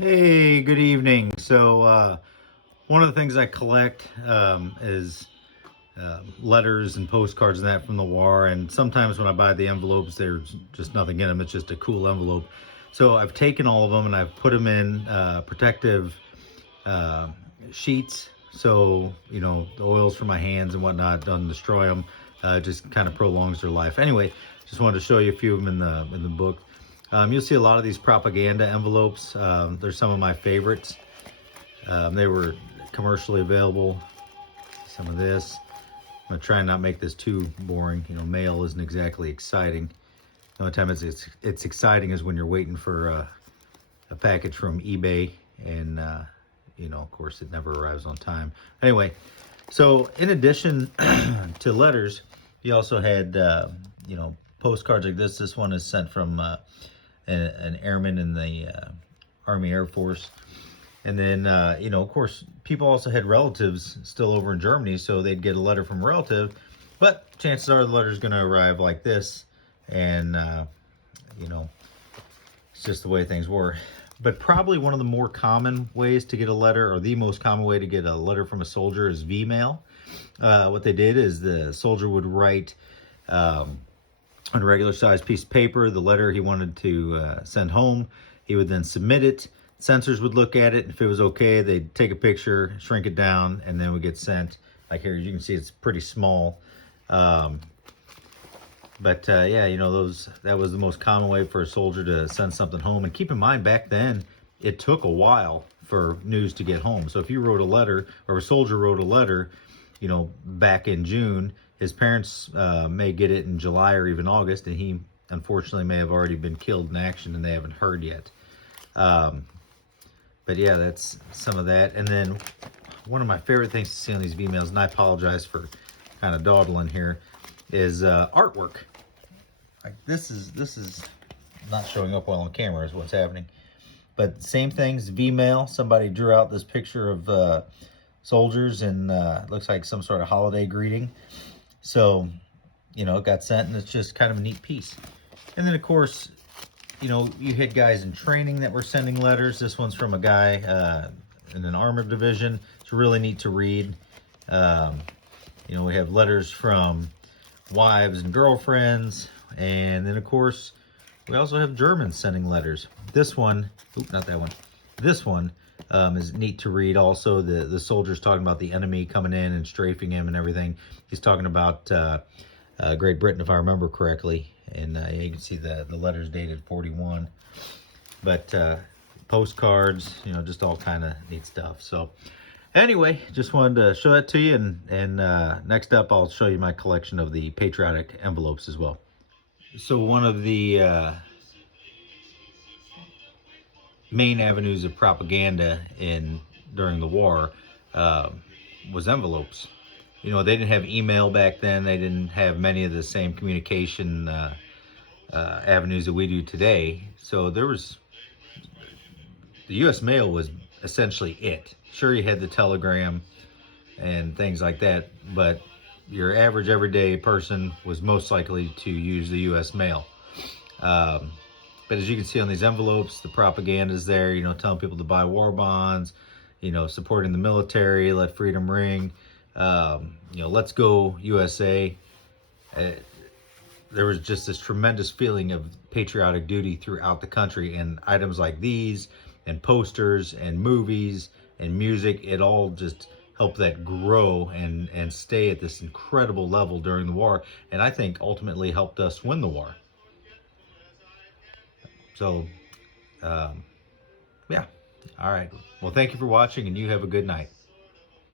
Hey, good evening. One of the things I collect is letters and postcards and that from the war. And sometimes when I buy the envelopes, there's just nothing in them. It's just a cool envelope. So I've taken all of them and I've put them in protective uh, sheets. So, you know, the oils for my hands and whatnot doesn't destroy them. Just kind of prolongs their life. Anyway, just wanted to show you a few of them in the book. You'll see a lot of these propaganda envelopes. They're some of my favorites. They were commercially available. Some of this. I'm gonna try and not make this too boring. You know, mail isn't exactly exciting. The only time it's exciting is when you're waiting for a package from eBay, and you know, of course, it never arrives on time. Anyway, so in addition to letters, you also had you know, postcards like this. This one is sent from an airman in the Army Air Force. And then, you know, of course, people also had relatives still over in Germany, so they'd get a letter from a relative, but chances are the letter's going to arrive like this, and, you know, it's just the way things were. But probably one of the more common ways to get a letter, or the most common way to get a letter from a soldier, is V-mail. What they did is the soldier would write on a regular sized piece of paper the letter he wanted to send home. He would then submit it. Censors would look at it. If it was okay, they'd take a picture, shrink it down, and then it would get sent. Like here, you can see it's pretty small. Yeah, you know, that was the most common way for a soldier to send something home. And keep in mind, back then, it took a while for news to get home. So if you wrote a letter, or a soldier wrote a letter, you know, back in June, his parents may get it in July or even August, and he unfortunately may have already been killed in action and they haven't heard yet. But yeah, that's some of that. And then one of my favorite things to see on these emails, and I apologize for kind of dawdling here, is artwork. Like this is not showing up well on camera is what's happening. But same things, V-mail. Somebody drew out this picture of soldiers, and it looks like some sort of holiday greeting. So, you know, it got sent, and it's just kind of a neat piece. And then, of course, you know, you had guys in training that were sending letters. This one's from a guy in an armored division. It's really neat to read. You know, we have letters from wives and girlfriends. And then, of course, we also have Germans sending letters. This one, not that one. This one is neat to read also. The soldier's talking about the enemy coming in and strafing him and everything. He's talking about Great Britain, if I remember correctly. And you can see the letters dated 41. But postcards, you know, just all kind of neat stuff. So anyway, just wanted to show that to you. And next up, I'll show you my collection of the patriotic envelopes as well. So one of the main avenues of propaganda during the war was envelopes. You know, they didn't have email back then. They didn't have many of the same communication avenues that we do today. So the U.S. mail was essentially it. Sure, you had the telegram and things like that, but your average everyday person was most likely to use the U.S. mail. But as you can see on these envelopes, the propaganda is there, you know, telling people to buy war bonds, you know, supporting the military, let freedom ring, you know, let's go USA. There was just this tremendous feeling of patriotic duty throughout the country, and items like these and posters and movies and music, it all just helped that grow and stay at this incredible level during the war, and I think ultimately helped us win the war. So, yeah. All right. Well, thank you for watching, and you have a good night.